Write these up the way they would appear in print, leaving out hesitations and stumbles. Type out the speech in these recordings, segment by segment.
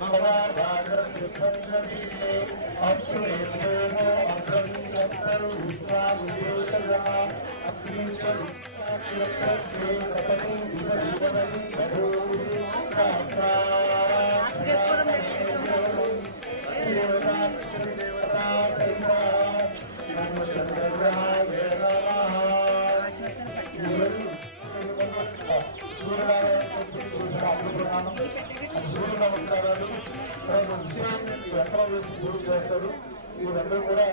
भवादागस्य स्पन्दने अक्षुणे सोमो अग्रविन्दन्तरुष्वायुयोतया अग्निचक्षे कपटं विसर्जनं भगोस्तास्तात् देवता देवता सहिता नमस्कारग्रहाय సూర్య నమస్కారాలు విషయాన్ని ఎక్కడ వేసి పూర్తి చేస్తారు. ఇవన్నీ కూడా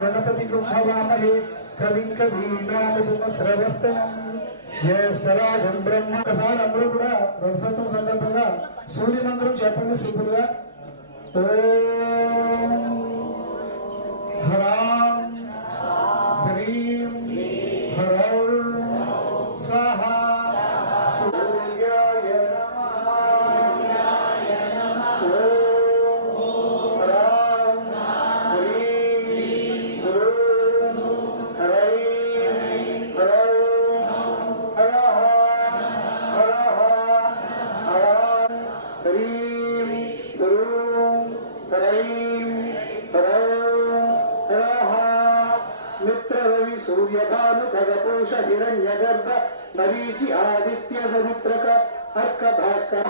गणपति कुंभवामहे कविं कवीनामुपमश्रवस्तमं ज्येष्ठराजं ब्रह्म ఒకసారి అందరూ కూడా రథసప్తమ సందర్భంగా సూర్య మంత్రం చెప్పండి సింపుల్గా ఓం హ్రాం హ్రీం హ్రౌం సహ సూర్యాయ నమః ఓం హ్రాం హ్రీం హ్రౌం హ్రైం హ్రౌం హరః హరః హరాం హ్రీం హ్రూం హ్రైం హ్రౌం హరః మిత్రరవి సూర్యభాను ఖగపోష హిరణ్యగర్భ మరీచి ఆదిత్య సముద్రక అర్క భాస్కర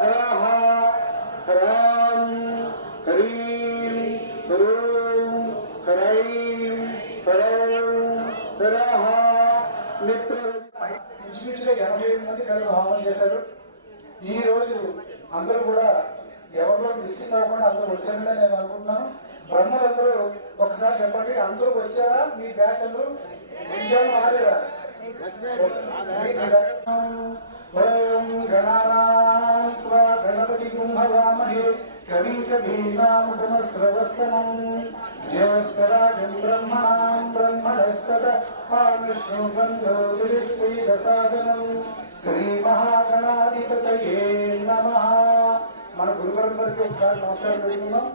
హరః హరాం హ్రీం హ్రూం హ్రైం హ్రౌం హరః మిత్రరవి ఇంచుమించుగా 87 మంది కలిసి హోమం చేశారు. ఈ రోజు అందరూ కూడా ఎవరిలో మిస్సింగ్ అవ్వకుండా అందరూ వచ్చారని నేను అనుకుంటున్నాను. బ్రహ్మలందరూ ఒకసారి చెప్పండి, అందరూ వచ్చారా? మీ బ్యాచ్ అందరూ విజయాలు మారేరా? ఓం గణానాత్వా గణపతి కుంభవామహే కవిం కవీనాముపమశ్రవస్తమం జ్యేష్ఠరాజం బ్రహ్మణాం బ్రహ్మణస్పత ఆవిష్ణుబంధో శ్రీదసాదనం శ్రీ మహాగణాధిపతయే నమః. మన గురు పరంపరకి ఒకసారి నమస్కారం పెట్టుకుందాం.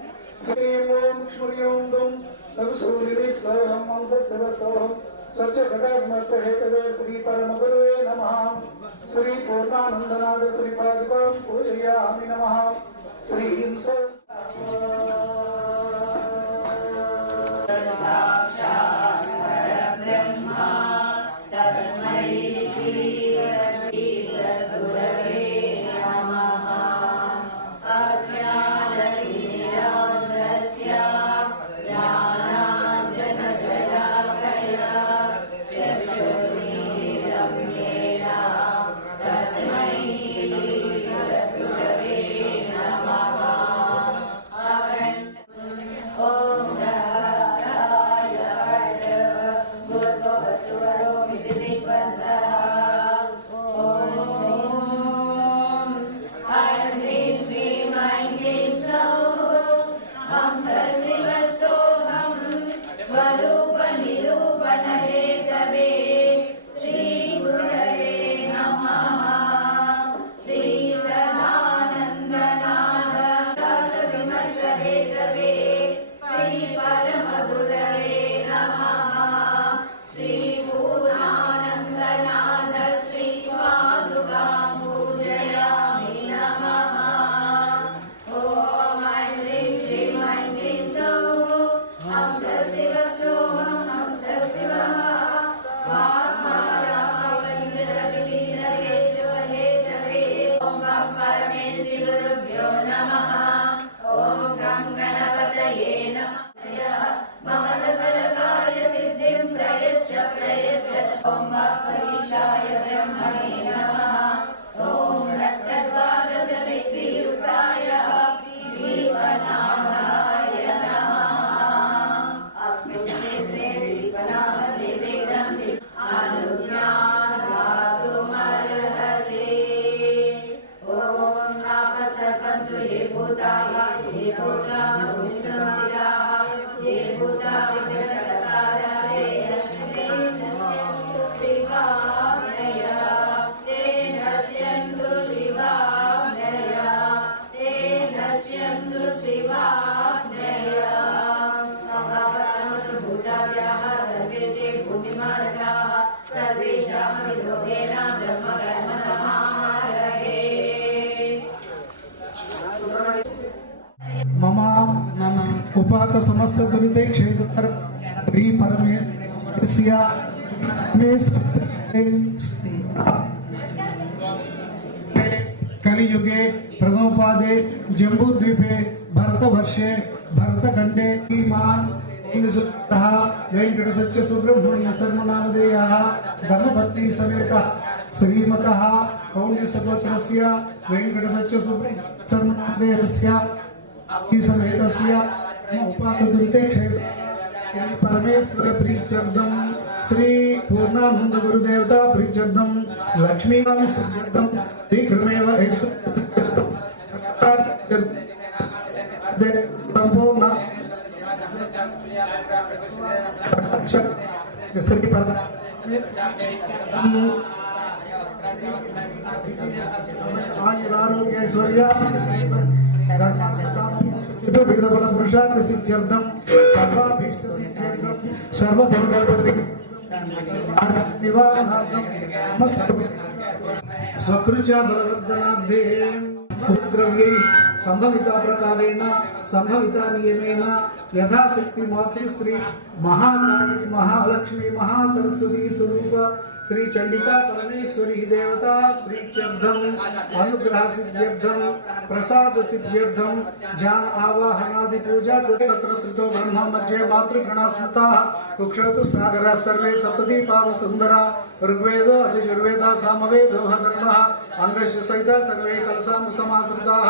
శ్రీ ఓం సూర్యోందం లఘు సూర్య సోహం హంసోహం స్వచ్ఛ ప్రకాశమస్త హేతవే శ్రీ పరమ గురువే నమః. శ్రీ పూర్ణానందనాథ శ్రీ పాదుకాం పూజయామి నమః. శ్రీ परमेश्वरि गुरुभ्यो नमः। ॐ गं गणपतये नमः। मम सकलकार्यसिद्धिं प्रयच्छ ॐ वास्तवीशाय ब्रह्मणे नमः। ॐ रक्तद्वादशशक्तियुक्ताय दीपनाथाय नमः। अस्मिन् क्षेत्रे दीपनाथदेवेदं अनुज्ञां दातुमर्हसि। ॐ आपसर्पन्तु ये भूताः ये भूताः विष्णुशिराः ये भूता विघ्नकर्तारः शिवाभ्यय ते नश्यन्तु शिवाभ्यय ते नश्यन्तु शिवाभ्यय। अपापतमस्तु भूताभ्यः सर्वे ते भूमिमार्गाः सर्वेषां विरोधेन ब्रह्मकर्म समारभे। मम उपात समस्त दुरिते क्षेत्र श्री परमेश्वर कलियुगे प्रथमपादे जम्बूद्वीपे भरतवर्षे भरतखण्डे वेंकटसच्च सुब्रह्मण्य शर्मनामधेयः धर्मपत्नी समेतः श्रीमतः पौण्यसगोत्रस्य वेंकटसच्च सुब्रह्मण्य शर्मनामधेयस्य समेतस्य उपातदुरिते क्षेत्र श्री परमेश्वर प्रीत्यर्थं श्री पूर्णानंद गुरुदेवता प्रीत्यर्थं लक्ष्मी विसर्जर्थं शीघ्रमेव संपूर्ण श्री आयुरारोग्यैश्वर्य पुरुषार्थ सिद्ध्यर्थं सर्वाभीष्ट सिद्ध्यर्थं सर्वसंकल्प निवारणार्थं स्वकृत्या बलवर्धनार्थे द्रव्यै संभविता प्रकारेण संभविता नियमेन यथाशक्ति मातृश्री महाकाली महालक्ष्मी महासरस्वती स्वरूप श्री चंडिका परमेश्वरी देवता प्रीत्यर्थम अनुग्रह सिद्ध्यर्थम प्रसाद सिद्ध्यर्थम ज्ञान आवाहनादि पूजा तत्र श्रुतो ब्रह्म मध्ये मातृगणा स्मृता कुक्षतु सागरा सर्वे सप्तदीपाव सुंदरा ऋग्वेद यजुर्वेद सामवेदो धर्मः अंगस्य सहित सर्वे कलशां समासृताः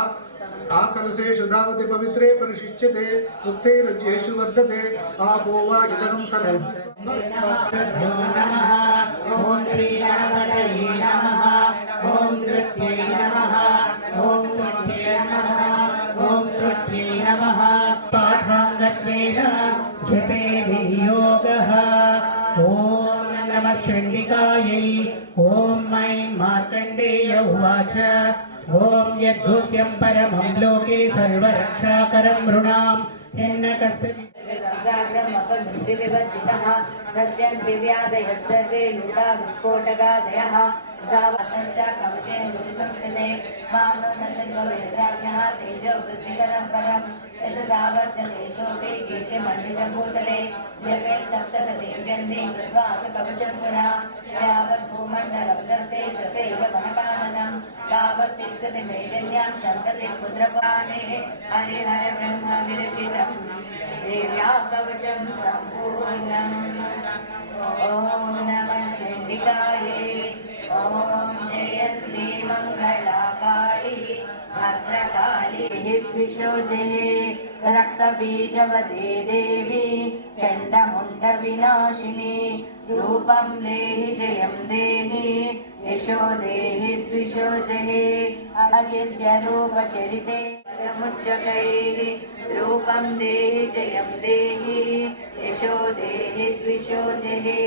आकलशेषु धावति पवित्रे परिशिच्यते उक्ते रज्येषु वर्धते आपो वा इदं सर्वं ओम श्री गणपतये नमः। ओम तृप्त्यै नमः। ओम तृप्त्यै नमः। ओम तृप्त्यै नमः। पाठाङ्गत्वेन जपे वियोगः। ओम नमः चण्डिकायै। ओम ऐं मार्कण्डेय उवाच ओम यद्भूत्यं परमं लोके सर्वरक्षाकरं नृणां यन्न कस्यचित् विवर्जितः नश्यन्ति व्याधयः सर्वे लूटा विस्फोटकादयः धावतश्च कवचेन संस्थिते मानो नन्दो वेद्राज्ञः तेजो वृद्धिकरं परं यद्धावर्तते सोऽपि कीर्तिमण्डितभूतले जपेत् सप्तशतीं गन्धीं कृत्वा कवचं पुरा यावत् भूमण्डलं दत्ते ससेव वनकाननं तावत् तिष्ठति वैदन्यां सन्तति पुत्रपाणे हरिहर ब्रह्म विरचितं देव्या कवचं सम्पूर्णम्। ॐ नमः चण्डिकायै। ॐ जयन्ती मङ्गलाकाली भद्रकाली द्विषोजये रक्तबीजवदे देवी चण्डमुण्डविनाशिनी रूपं देहि जयं देहि यशो देहि द्विषोजये अचिन्त्यरूपचरिते मुच्चकैः रूपं देहि जयं देहि यशो देहि द्विषोजये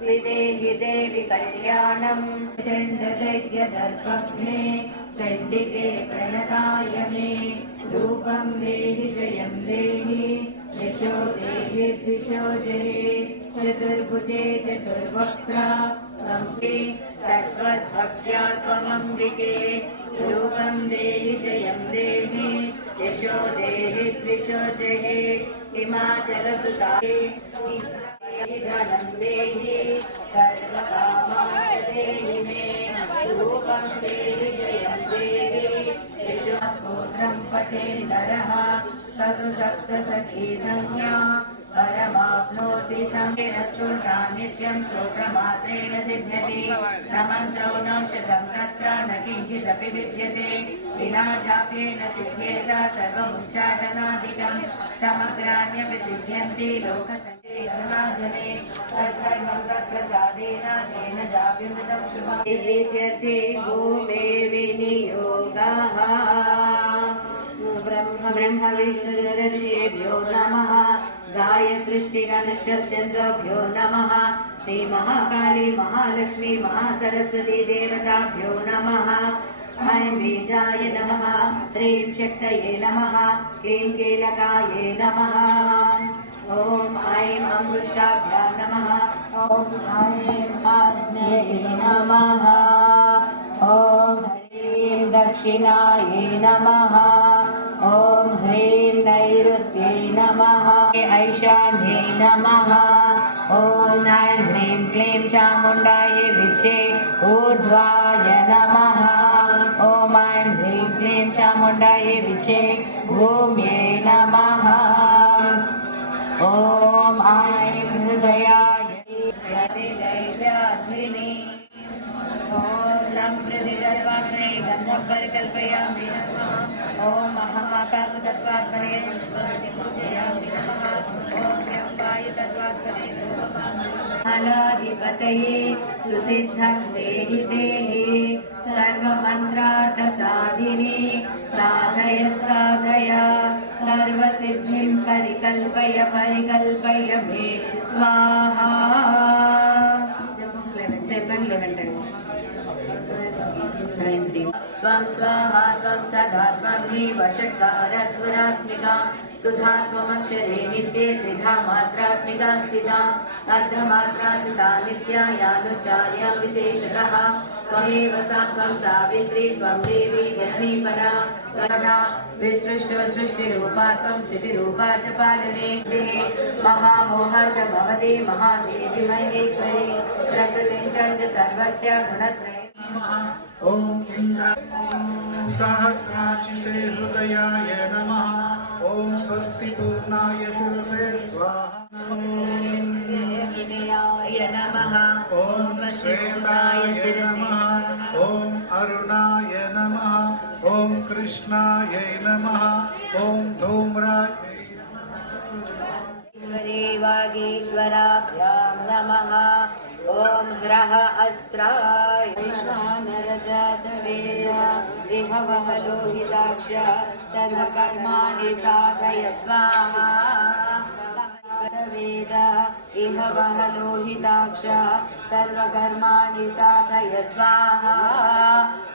विदेहि देवि कल्याणं चण्डदैत्यदर्पघ्ने चण्डिके प्रणताय मे रूपं देहि जयं देहि यशो देहि द्विषोजये चतुर्भुजे चतुर्वक्त्रा संस्थे सरस्वद्भक्त्या त्वमम्बिके रूपं देहि जयं देहि यशो देहि द्विषोजये हिमाचलसुताये धनं देहि सर्वकामांश्च देहि मे रूपं देहि जयं देहि पठे नरः स तु सप्तसखी संज्ञा परमाप्नोति संवेदस्तु नित्यं स्तोत्रमात्रेण सिद्ध्यति न मन्त्रो नौषधं तत्र न किञ्चिदपि विद्यते विना जाप्येन सिद्ध्येत सर्वमुच्चाटनादिकं समग्राण्यपि सिद्ध्यन्ति लोकसङ्गेनाजने तत्सर्वं तत्प्रसादेन तेन जाप्यमिदं शुभं विद्यते भूमे विनियोगः ब्रह्म विष्णुर्षेभ्यो नमः गायत्रीष्टिगणश्चन्द्रभ्यो नमः श्रीमहाकाली महालक्ष्मी महासरस्वती देवताभ्यो नमः ऐं बीजाय नमः ह्रीं शक्तये नमः क्लीं कीलकायै नमः ॐ ऐं अमृषाभ्यां नमः ॐ ऐं आग्नेये नमः ॐ ह्रीं दक्षिणायै नमः ॐ ह्रीं नैऋत्यै नमः ऐशान्यै नमः ॐ ऐं ह्रीं क्लीं चामुण्डायै विचे ऊर्ध्वाय नमः ॐ ऐं ह्रीं क्लीं चामुण्डायै विचे भूम्यै नमः ॐ ऐं हृदयाय दैव्याधिनि ॐ लं पृथिगर्भाग्ने गन्धं परिकल्पयामि नमः ॐ अहमाकाशतत्त्वात्मने पूजयामि नमः ॐ यं वायुतत्त्वात्मने कालाधिपतये सुसिद्धं देहि देहि सर्वमन्त्रार्थसाधिने साधय साधय सर्वसिद्धिं परिकल्पय परिकल्पय मे स्वाहा చెప్పండి 11 times त्वं स्वाहा त्वं सदा त्वं हि वषट्कारस्वरात्मिका सुधा त्वमक्षरे नित्ये त्रिधा मात्रात्मिका स्थिता अर्धमात्रा स्थिता नित्यायानुचार्या विशेषतः त्वमेव सा त्वं सावित्री त्वं देवी जननी परा त्वदा विसृष्टो सृष्टिरूपा त्वं स्थितिरूपा च पालने महामोहा च भवति महादेवी महेश्वरी प्रकृतिं च सर्वस्य गुणत्रये ओम इंद्र सहस्राक्षिसे हृदयाय नमः ओम स्वस्ति पूर्णाय शिरसे स्वाहा नमः ओम श्वेताय नमः ओम अरुणाय नमः ओम कृष्णाय नमः ओम धूम्राय वागीश्वराभ्यां नमः ॐ ह्रः अस्त्राय वैश्वानरजातवेद इह वह लोहिताक्ष सर्वकर्माणि साधय स्वाहा वेद इह वह लोहिताक्ष सर्वकर्माणि साधय स्वाहा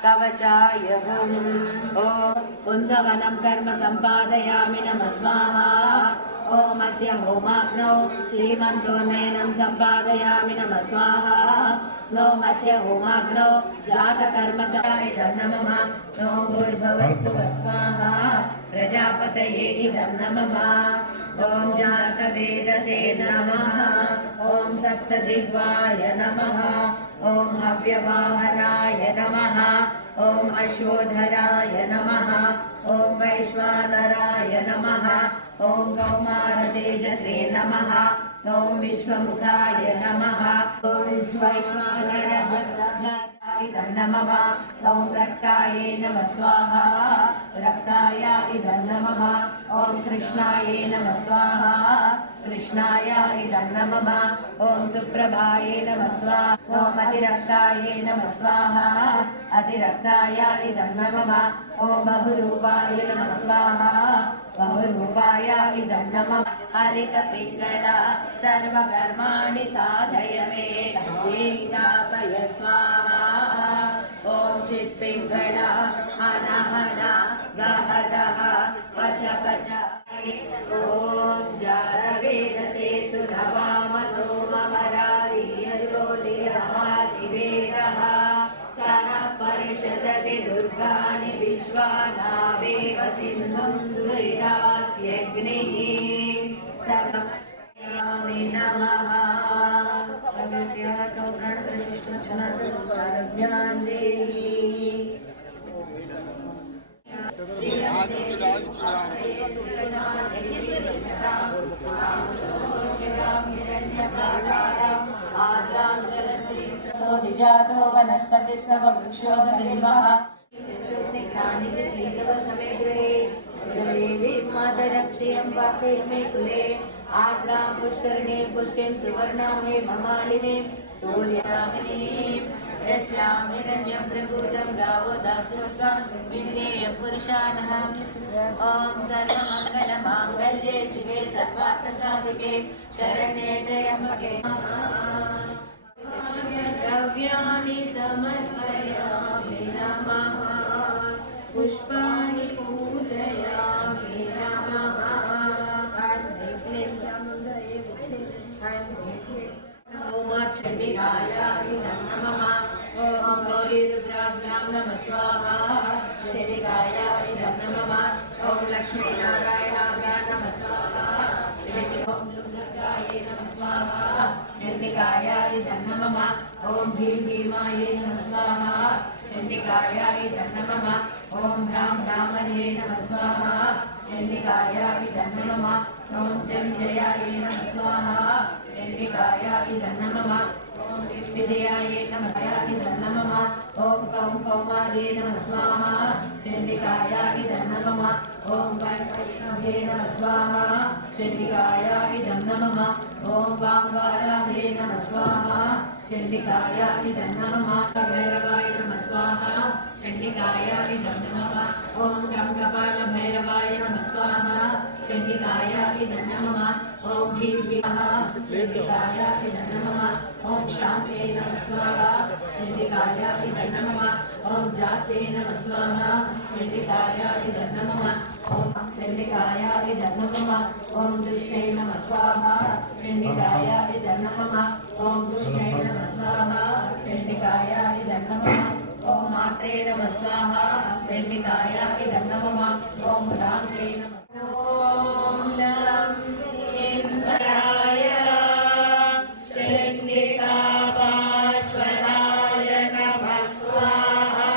कवचाय हुम् ॐ पुंसवनं कर्म सम्पादयामि नमः स्वाहा ॐ अस्य होमाग्नौ श्रीमन्तोन्नयनं सम्पादयामि नमः स्वाहा नोमस्य होमाग्नौ जातकर्मसाय नमः नो भूर्भुवस्सुः स्वाहा प्रजापतये इदं नमः ॐ जातवेदसे नमः ॐ सप्तजिह्वाय नमः ॐ हव्यवाहनाय नमः ॐ अश्वोधराय नमः ॐ वैश्वानराय नमः ॐ कौमारतेजसे नमः ॐ विश्वमुखाय नमः ॐ वैश्वानराय नमः ॐ रक्ताय नमः स्वाहा रक्ताय इदं नमः ॐ कृष्णाय नमः स्वाहा कृष्णाय इदं नमः ॐ सुप्रभाय नमः स्वाहा ॐ अतिरक्ताय नमः स्वाहा अतिरक्ताय इदं नमः ॐ बहुरूपाय नमः स्वाहा बहुरूपाय इदं नमः हरितपिङ्गला सर्वकर्माणि साधय मे दापय स्वाहा ॐ चित्पिङ्गला अनहना गहदः पच पच ॐ जारवेदसे सुरवामसो ममरारियजोतिरहातिवेदः सनः परिषदति दुर्गाणि विश्वानावेव सिन्धुं दुरितात्यग्निः सर्वयामि नमः भगवत्याः प्रणतशिष्टचनार्दज्ञान् देहि वनस्पतिस्तव वृक्षोदविद्वः स्निग्धानि च शीतवसमे गृहे देवीं मातरं श्रियं वासे मे कुले आर्द्रां पुष्करिणीं पुष्टिं सुवर्णां हेममालिनीं सूर्यामिनीं यस्यां हिरण्यं प्रभूतं गावो दासोऽस्वा विघ्नेयं पुरुषानः ॐ सर्वमङ्गलमाङ्गल्ये शिवे सर्वार्थसाधिके शरण्ये त्र्यम्बके द्रव्याणि समर्पयामि नमः पुष्पाणि पूजयामि नमः चण्डिकायाय नमः ॐ गौरीरुद्राभ्यां नमः स्वाहा चण्डिकायाय नमः ॐ लक्ष्मीनारायणाभ्यां नमः स्वाहा ॐ दुर्गायै नमः स्वाहा चण्डिकायाय नमः ॐ भीं भीमायै नमः स्वाहा चण्डिकायाय नमः ॐ ह्रां ह्रामर्ये नमः स्वाहा चण्डिकायाय नमः ॐ जं जयाय नमः स्वाहा चण्डिकायाय नमः ॐ विजयाय नमः नमः ॐ कौं कौमार्ये नमः स्वाहा चण्डिकायाय नमः ॐ वैष्णवे नमः स्वाहा चण्डिकायाय नमः ॐ वामवाराह्ये नमः स्वाहा चण्डिकायाय नमः भैरवाय नमः स्वाहा चण्डिकायाय नमः ॐ गङ्गपालभैरवाय नमः स्वाहा चण्डिकायाय नमः ॐ भीमः चण्डिकायाय नमः ॐ शान्त्यै नमः स्वाहा चण्डिकायाय नमः ॐ जाते नमः स्वाहा चण्डिकायाय नमः ॐ चण्डिकायाय नमः ॐ दुष्टै नमः स्वाहा चण्डिकायाय नमः ॐ दुष्टै नमः स्वाहा चण्डिकायाय नमः ॐ मात्रे नमः स्वाहा चण्डिकायाय नमः ॐ रात्रे नमः ॐ लं इन्द्राय चण्डिका पार्श्वनाय नमः स्वाहा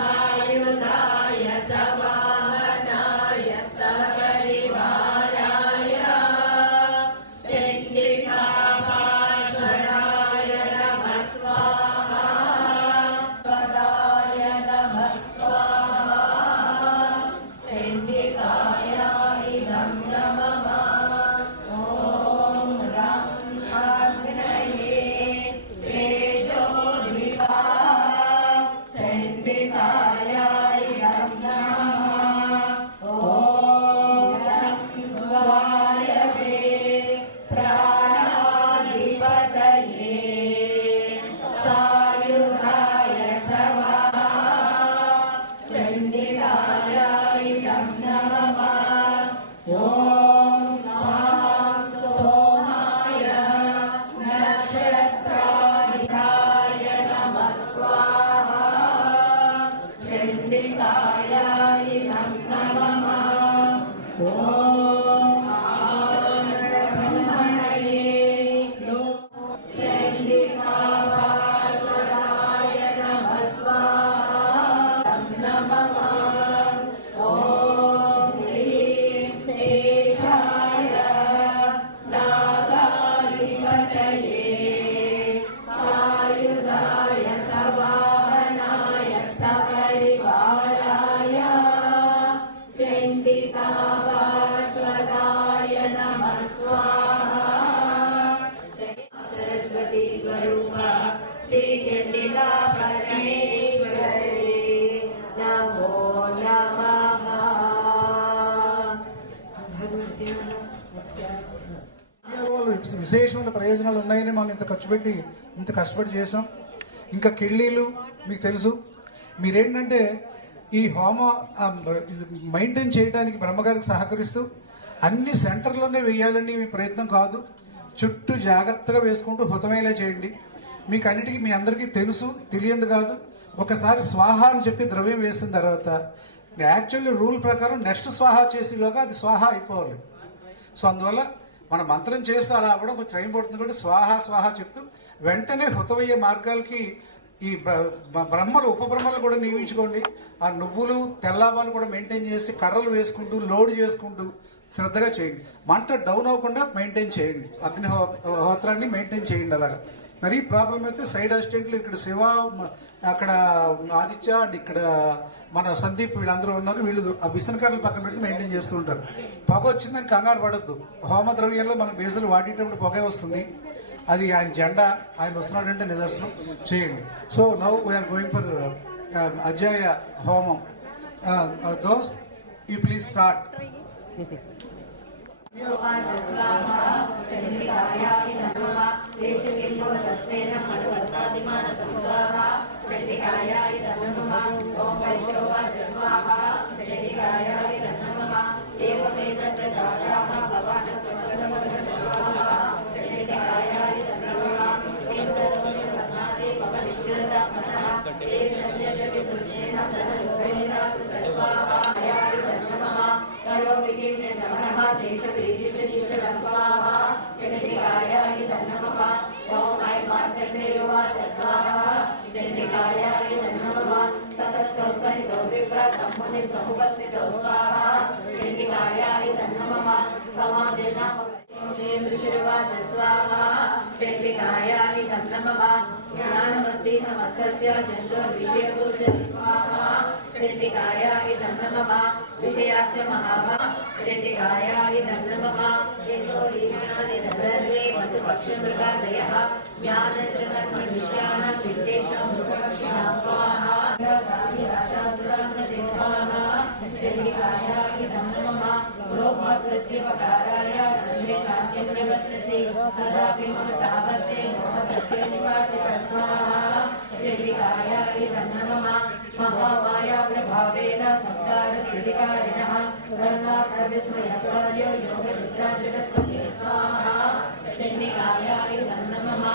आयुधाय सवाहनाय सपरिवाराय चण्डिका पार्श्वनाय नमः स्वाहा पदाय नमः स्वाहा चण्डिकाय इदं नमः ॐ रं अग्नये तेजोधिपा चण्डिकाय इदं नमः ॐ रं वायवे प्राणाधिपतये सायुधाय सवाहा चण्डिकाय इदं नमः ॐ स्वां सोमाय नक्षत्राधिकाय नमः स्वाहा चण्डिकाय इदं नमः ॐ आं ब्रह्मणये चण्डिका पार्श्वनाय नमः स्वाहा नमः ॐ ह्रीं शेषाय नागाधिपतये सायुधाय सवाहनाय सपरिवाराय चण्डिका पार्श्वदाय नमः स्वाहा सरस्वती स्वरूपा श्रीचण्डिका परमेश्वरी नमो नमः విశేషమైన ప్రయోజనాలు ఉన్నాయని మనం ఇంత ఖర్చు పెట్టి ఇంత కష్టపడి చేసాం. ఇంకా కిళ్ళీలు మీకు తెలుసు. మీరేంటంటే ఈ హోమ మెయింటైన్ చేయడానికి బ్రహ్మగారికి సహకరిస్తూ అన్ని సెంటర్లోనే వేయాలని మీ ప్రయత్నం కాదు. చుట్టూ జాగ్రత్తగా వేసుకుంటూ హుతమేలా చేయండి. మీకు అన్నిటికీ మీ అందరికీ తెలుసు, తెలియంది కాదు. ఒకసారి స్వాహ అని చెప్పి ద్రవ్యం వేసిన తర్వాత యాక్చువల్లీ రూల్ ప్రకారం నెక్స్ట్ స్వాహ చేసేలోగా అది స్వాహ అయిపోవాలి. సో అందువల్ల మన మంత్రం చేస్తూ అలా అవ్వడం కొంచెం టైం పడుతుంది కాబట్టి స్వాహ స్వాహ చెప్తూ వెంటనే హుతమయ్యే మార్గాలకి ఈ బ్రహ్మలు ఉపబ్రహ్మలు కూడా నియమించుకోండి. ఆ నువ్వులు తెల్లవాళ్ళు కూడా మెయింటైన్ చేసి కర్రలు వేసుకుంటూ లోడ్ చేసుకుంటూ శ్రద్ధగా చేయండి. మంట డౌన్ అవ్వకుండా మెయింటైన్ చేయండి. అగ్నిహోత్రాన్ని మెయింటైన్ చేయండి. అలాగా మరీ ప్రాబ్లం అయితే సైడ్ అసిస్టెంట్లు ఇక్కడ శివ, అక్కడ ఆదిత్య అండ్ ఇక్కడ మన సందీప్ వీళ్ళందరూ ఉన్నారు. వీళ్ళు ఆ విసనకర్రలు పక్కన పెట్టి మెయింటైన్ చేస్తూ ఉంటారు. పొగ వచ్చిందని కంగారు పడద్దు. హోమ ద్రవ్యంలో మనం బేసులు వాడేటప్పుడు పొగ వస్తుంది. అది ఆయన జెండా, ఆయన వస్తున్నాడంటే నిదర్శనం చేయండి. So now we're going for Ajaya homam. Those you please start. ज्ञानवती समस्तस्य चतुर्विषयभूषण स्वाहा चण्डिकायाय नमः विषयास्य महावा चण्डिकायाय नमः यतो लीलानि सर्वे वसुपक्षमृगादयः ज्ञानजगन्मनुष्याणां विद्येषां मृगपक्षिणा स्वाहा स्वाहा चण्डिकायाय नमः लोभप्रत्युपकाराय नन्वेकाख्यप्रवर्तते तदापि मम तावत्ते मोहस्य निवासित स्वाहा चण्डिकायाय नमः महामाया प्रभावेन संसारस्थितिकारिणः सर्वार्थविस्मयकार्यो योगनिद्रा जगत्पते स्वाहा चण्डिकायाय नमः